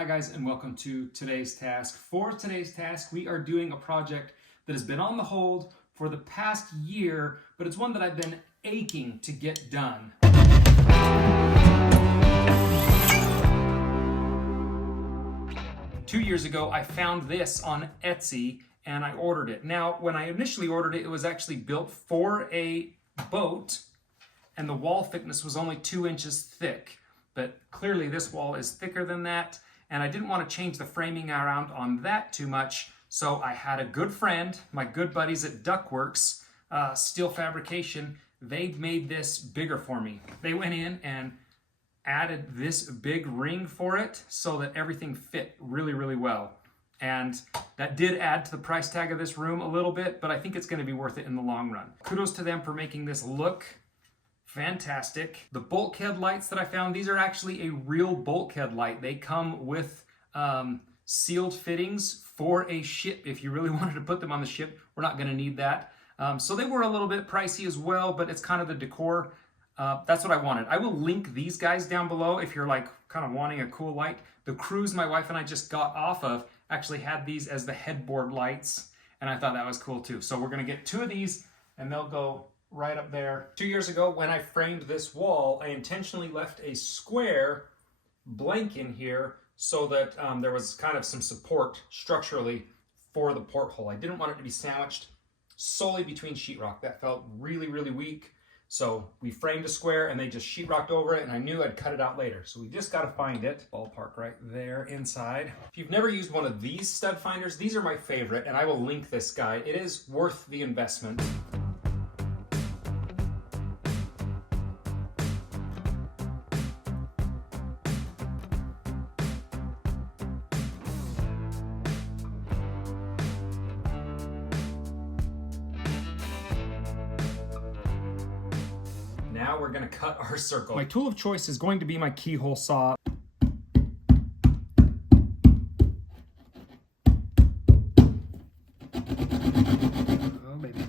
Hi guys, and welcome to today's task. For today's task, we are doing a project that has been on the hold for the past year, but it's one that I've been aching to get done. 2 years ago, I found this on Etsy and I ordered it. Now, when I initially ordered it, it was actually built for a boat and the wall thickness was only 2 inches thick. But clearly this wall is thicker than that, and I didn't want to change the framing around on that too much, so I had a good friend, my good buddies at Duckworks Steel Fabrication. They made this bigger for me. They went in and added this big ring for it so that everything fit really, really well. And that did add to the price tag of this room a little bit, but I think it's going to be worth it in the long run. Kudos to them for making this look fantastic. The bulkhead lights that I found, these are actually a real bulkhead light. They come with sealed fittings for a ship. If you really wanted to put them on the ship, we're not going to need that. So they were a little bit pricey as well, but it's kind of the decor. That's what I wanted. I will link these guys down below if you're like kind of wanting a cool light. The cruise my wife and I just got off of actually had these as the headboard lights, and I thought that was cool too. So we're going to get 2 of these and they'll go right up there. 2 years ago when I framed this wall, I intentionally left a square blank in here so that there was kind of some support structurally for the porthole. I didn't want it to be sandwiched solely between sheetrock. That felt really, really weak. So we framed a square and they just sheetrocked over it, and I knew I'd cut it out later. So we just got to find it. Ballpark right there inside. If you've never used one of these stud finders, these are my favorite, and I will link this guy. It is worth the investment. Now we're going to cut our circle. My tool of choice is going to be my keyhole saw. Oh, baby.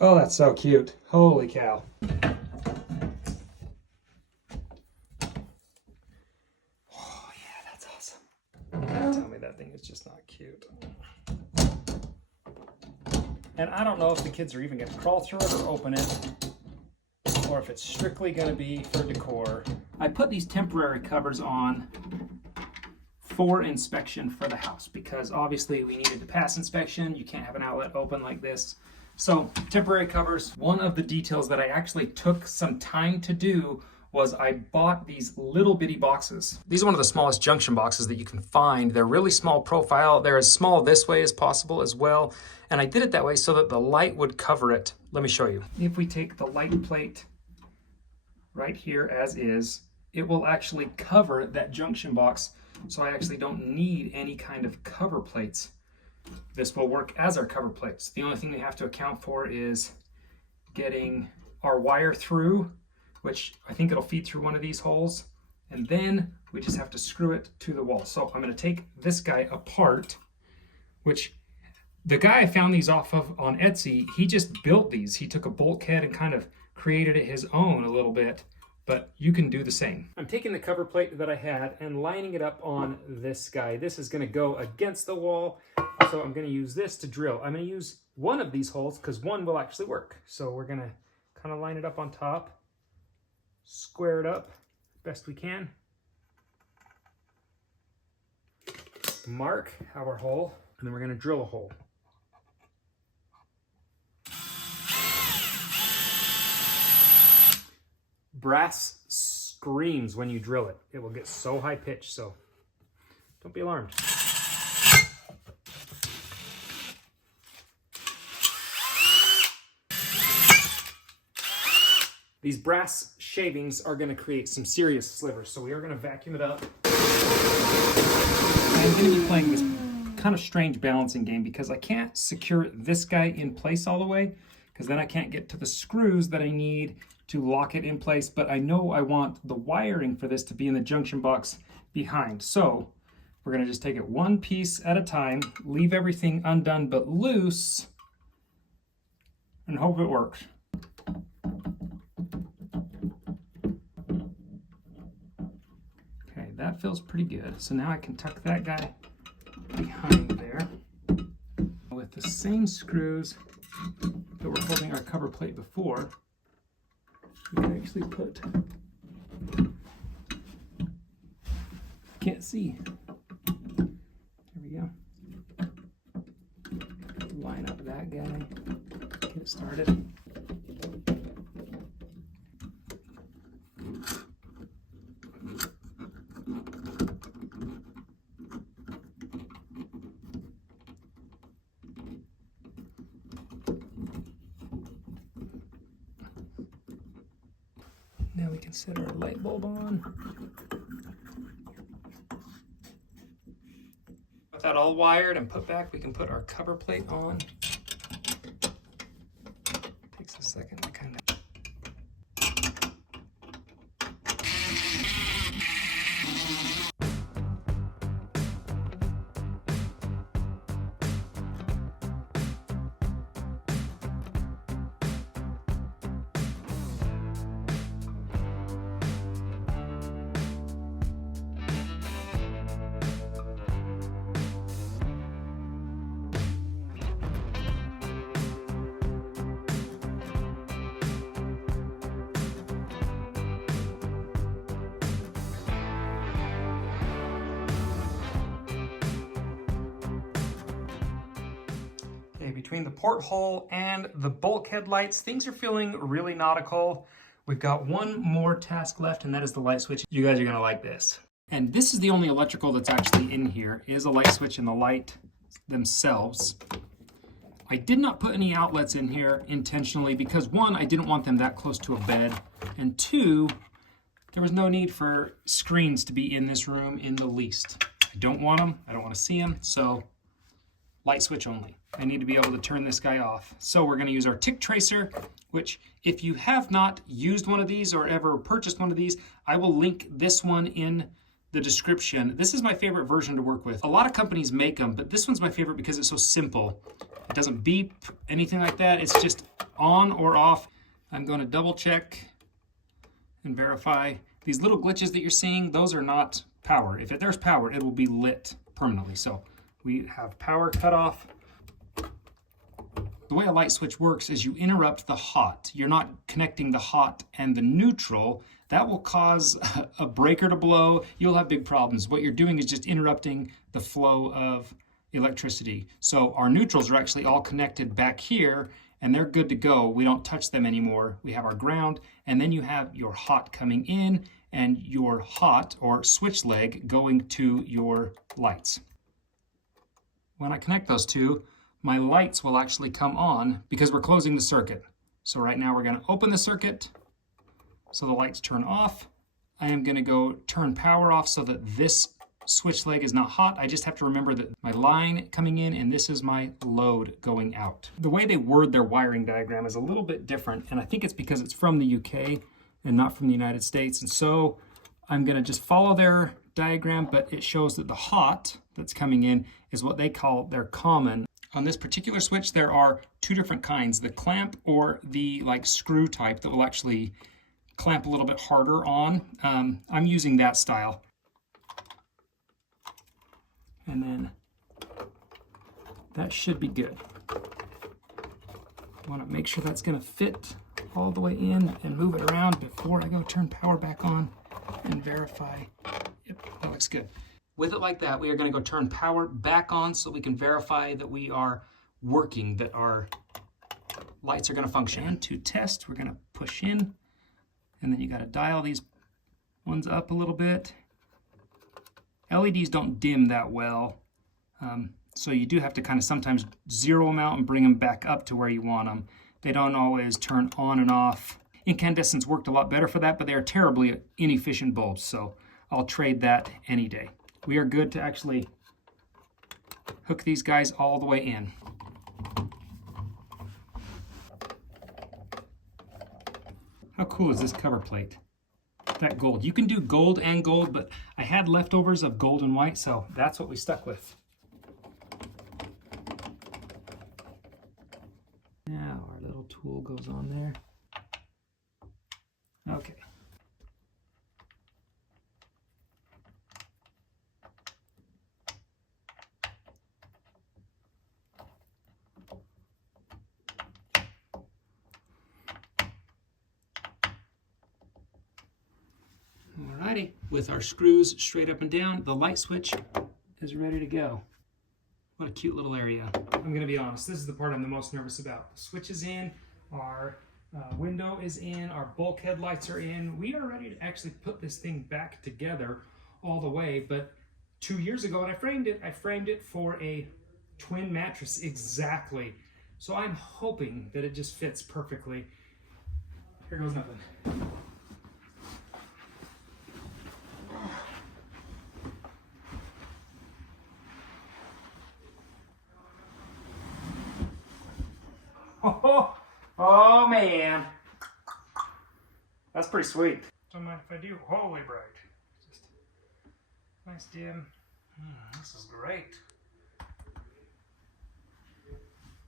Oh, that's so cute. Holy cow. Oh, yeah, that's awesome. Tell me that thing is just not cute. And I don't know if the kids are even going to crawl through it or open it, or if it's strictly going to be for decor. I put these temporary covers on for inspection for the house because obviously we needed to pass inspection. You can't have an outlet open like this. So temporary covers. One of the details that I actually took some time to do was I bought these little bitty boxes. These are one of the smallest junction boxes that you can find. They're really small profile. They're as small this way as possible as well. And I did it that way so that the light would cover it. Let me show you. If we take the light plate right here as is, it will actually cover that junction box. So I actually don't need any kind of cover plates. This will work as our cover plates. The only thing we have to account for is getting our wire through, which I think it'll feed through one of these holes, and then we just have to screw it to the wall. So I'm going to take this guy apart, which the guy I found these off of on Etsy, he just built these. He took a bulkhead and kind of created it his own a little bit, but you can do the same. I'm taking the cover plate that I had and lining it up on this guy. This is going to go against the wall. So I'm going to use this to drill. I'm going to use one of these holes because one will actually work. So we're going to kind of line it up on top, square it up best we can, mark our hole, and then we're going to drill a hole. Brass screams when you drill it. It will get so high pitched, so don't be alarmed. These brass shavings are going to create some serious slivers, so we are going to vacuum it up. I'm going to be playing this kind of strange balancing game because I can't secure this guy in place all the way, because then I can't get to the screws that I need to lock it in place, but I know I want the wiring for this to be in the junction box behind. So we're going to just take it one piece at a time, leave everything undone but loose, and hope it works. Okay, that feels pretty good. So now I can tuck that guy behind there with the same screws that were holding our cover plate before. We can actually put, can't see, there we go. Line up that guy, get it started. Now we can set our light bulb on. With that all wired and put back, we can put our cover plate on. Takes a second to kind of... Between the porthole and the bulkhead lights, things are feeling really nautical. We've got one more task left, and that is the light switch. You guys are gonna like this. And this is the only electrical that's actually in here, is a light switch and the light themselves. I did not put any outlets in here intentionally because one, I didn't want them that close to a bed, and two, there was no need for screens to be in this room in the least. I don't want them, I don't want to see them, so light switch only. I need to be able to turn this guy off. So we're going to use our tick tracer, which if you have not used one of these or ever purchased one of these, I will link this one in the description. This is my favorite version to work with. A lot of companies make them, but this one's my favorite because it's so simple. It doesn't beep, anything like that. It's just on or off. I'm going to double check and verify. These little glitches that you're seeing, those are not power. If there's power, it will be lit permanently. So we have power cut off. The way a light switch works is you interrupt the hot. You're not connecting the hot and the neutral. That will cause a breaker to blow. You'll have big problems. What you're doing is just interrupting the flow of electricity. So our neutrals are actually all connected back here, and they're good to go. We don't touch them anymore. We have our ground, and then you have your hot coming in and your hot or switch leg going to your lights. When I connect those two, my lights will actually come on because we're closing the circuit. So right now we're going to open the circuit so the lights turn off. I am going to go turn power off so that this switch leg is not hot. I just have to remember that my line coming in and this is my load going out. The way they word their wiring diagram is a little bit different, and I think it's because it's from the UK and not from the United States. And so I'm going to just follow their diagram, but it shows that the hot that's coming in is what they call their common. On this particular switch, there are two different kinds, the clamp or the screw type that will actually clamp a little bit harder on. I'm using that style. And then that should be good. I want to make sure that's going to fit all the way in and move it around before I go turn power back on and verify. Yep, that looks good. With it like that, we are going to go turn power back on so we can verify that we are working, that our lights are going to function. And to test, we're going to push in, and then you got to dial these ones up a little bit. LEDs don't dim that well, so you do have to kind of sometimes zero them out and bring them back up to where you want them. They don't always turn on and off. incandescents worked a lot better for that, but they are terribly inefficient bulbs, so I'll trade that any day. We are good to actually hook these guys all the way in. How cool is this cover plate? That gold. You can do gold and gold, but I had leftovers of gold and white, so that's what we stuck with. Now our little tool goes on there. Okay. Alrighty, with our screws straight up and down, the light switch is ready to go. What a cute little area. I'm gonna be honest, this is the part I'm the most nervous about. The switch is in, our window is in, our bulkhead lights are in. We are ready to actually put this thing back together all the way, but 2 years ago when I framed it for a twin mattress exactly. So I'm hoping that it just fits perfectly. Here goes nothing. Oh man, that's pretty sweet. Don't mind if I do. Holy bright, just nice dim. This is great.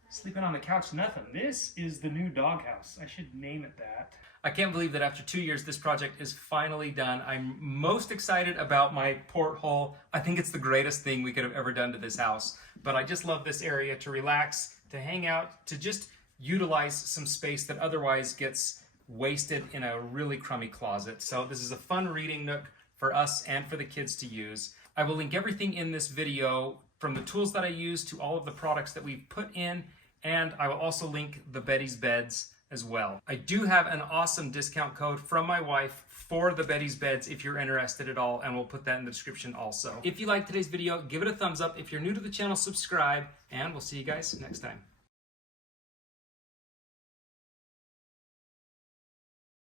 Sleeping on the couch, nothing. This is the new doghouse. I should name it that. I can't believe that after 2 years, this project is finally done. I'm most excited about my porthole. I think it's the greatest thing we could have ever done to this house. But I just love this area to relax, to hang out, to just utilize some space that otherwise gets wasted in a really crummy closet. So this is a fun reading nook for us and for the kids to use. I will link everything in this video, from the tools that I use to all of the products that we've put in, and I will also link the Betty's beds as well. I do have an awesome discount code from my wife for the Betty's beds if you're interested at all, and we'll put that in the description also. If you liked today's video, give it a thumbs up. If you're new to the channel, subscribe, and we'll see you guys next time.